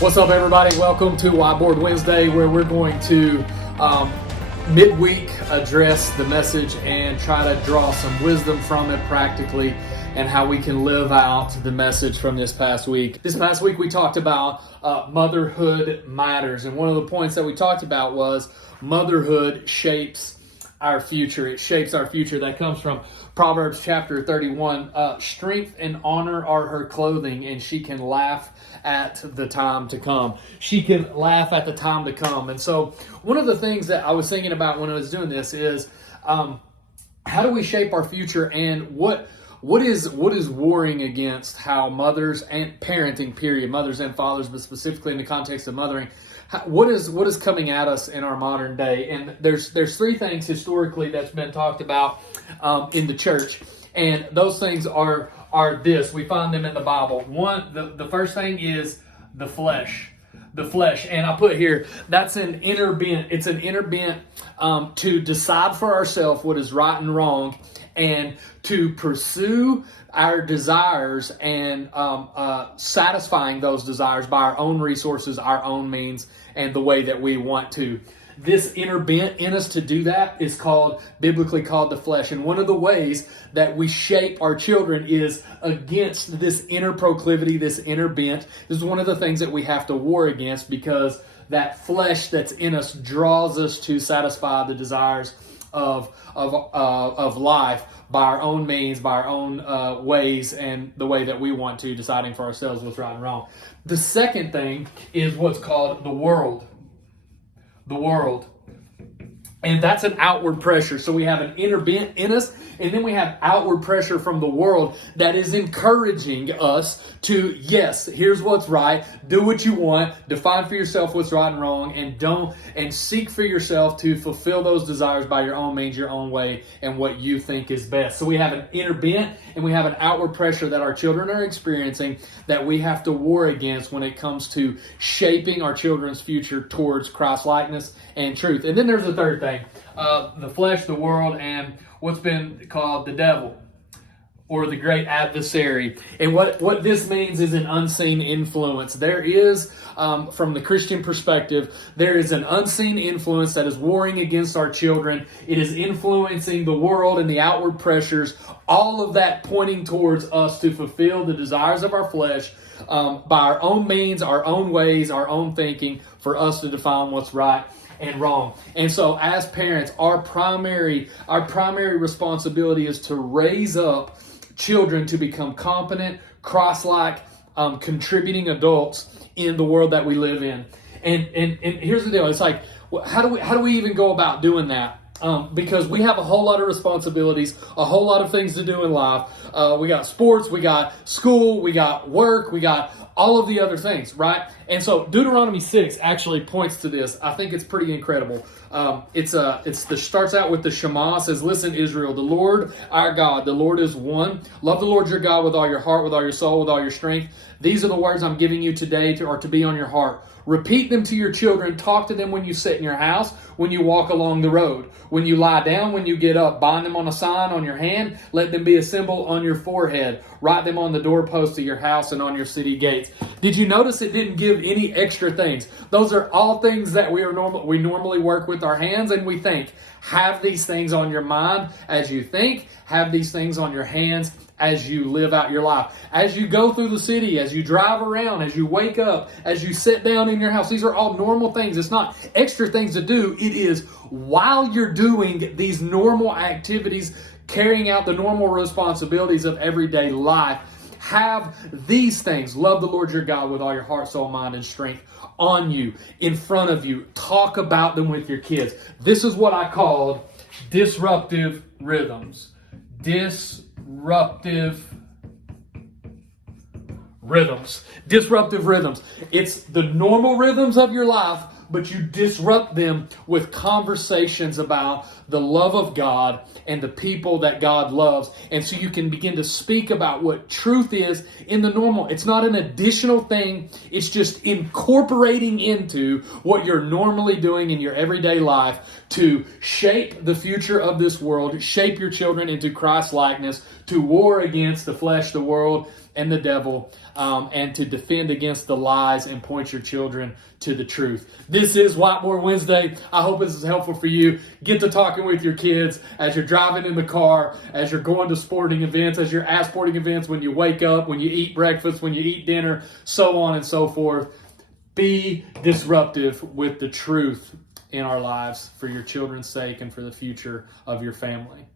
What's up, everybody? Welcome to Whiteboard Wednesday, where we're going to midweek address the message and try to draw some wisdom from it practically and how we can live out the message from this past week. This past week we talked about Motherhood Matters, and one of the points that we talked about was motherhood shapes our future. It shapes our future. That comes from Proverbs chapter 31. Strength and honor are her clothing, and she can laugh at the time to come. She can laugh at the time to come. And so one of the things that I was thinking about when I was doing this is how do we shape our future, and what is warring against how mothers and parenting, period, mothers and fathers, but specifically in the context of mothering, what is coming at us in our modern day? And there's three things historically that's been talked about in the church, and those things are this. We find them in the Bible. One, the first thing is the flesh. The flesh. And I put here, that's an inner bent. It's an inner bent to decide for ourselves what is right and wrong, and to pursue our desires and satisfying those desires by our own resources, our own means, and the way that we want to. This inner bent in us to do that is biblically called the flesh. And one of the ways that we shape our children is against this inner proclivity, this inner bent. This is one of the things that we have to war against, because that flesh that's in us draws us to satisfy the desires of life by our own means, by our own ways, and the way that we want to, deciding for ourselves what's right and wrong. The second thing is what's called the world. The world. And that's an outward pressure. So we have an inner bent in us, and then we have outward pressure from the world that is encouraging us to, yes, here's what's right, do what you want, define for yourself what's right and wrong, and seek for yourself to fulfill those desires by your own means, your own way, and what you think is best. So we have an inner bent, and we have an outward pressure that our children are experiencing that we have to war against when it comes to shaping our children's future towards Christ-likeness and truth. And then there's the third thing. The flesh, the world, and what's been called the devil, or the great adversary. And what this means is an unseen influence. There is, from the Christian perspective, there is an unseen influence that is warring against our children. It is influencing the world and the outward pressures, all of that pointing towards us to fulfill the desires of our flesh by our own means, our own ways, our own thinking, for us to define what's right and wrong. And so as parents, our primary responsibility is to raise up children to become competent, Christ-like, contributing adults in the world that we live in. And here's the deal. It's like, how do we even go about doing that? Because we have a whole lot of responsibilities, a whole lot of things to do in life. We got sports, we got school, we got work, we got all of the other things, right? And so Deuteronomy 6 actually points to this. I think it's pretty incredible. It starts out with the Shema. It says, "Listen, Israel, the Lord our God, the Lord is one. Love the Lord your God with all your heart, with all your soul, with all your strength. These are the words I'm giving you today to be on your heart. Repeat them to your children. Talk to them when you sit in your house, when you walk along the road, when you lie down, when you get up. Bind them on a sign on your hand. Let them be a symbol on your forehead. Write them on the doorposts of your house and on your city gates." Did you notice it didn't give any extra things? Those are all things that we normally work with our hands and we think. Have these things on your mind as you think. Have these things on your hands as you live out your life. As you go through the city, as you drive around, as you wake up, as you sit down in your house. These are all normal things. It's not extra things to do. It is while you're doing these normal activities, carrying out the normal responsibilities of everyday life. Have these things. Love the Lord your God with all your heart, soul, mind, and strength on you, in front of you. Talk about them with your kids. This is what I called disruptive rhythms. Disruptive rhythms. It's the normal rhythms of your life, but you disrupt them with conversations about the love of God and the people that God loves. And so you can begin to speak about what truth is in the normal. It's not an additional thing. It's just incorporating into what you're normally doing in your everyday life to shape the future of this world, shape your children into Christ likeness, to war against the flesh, the world, and the devil, and to defend against the lies and point your children to the truth. This is Whiteboard Wednesday. I hope this is helpful for you. Get to talking with your kids as you're driving in the car, as you're going to sporting events, as you're at sporting events, when you wake up, when you eat breakfast, when you eat dinner, so on and so forth. Be disruptive with the truth in our lives for your children's sake and for the future of your family.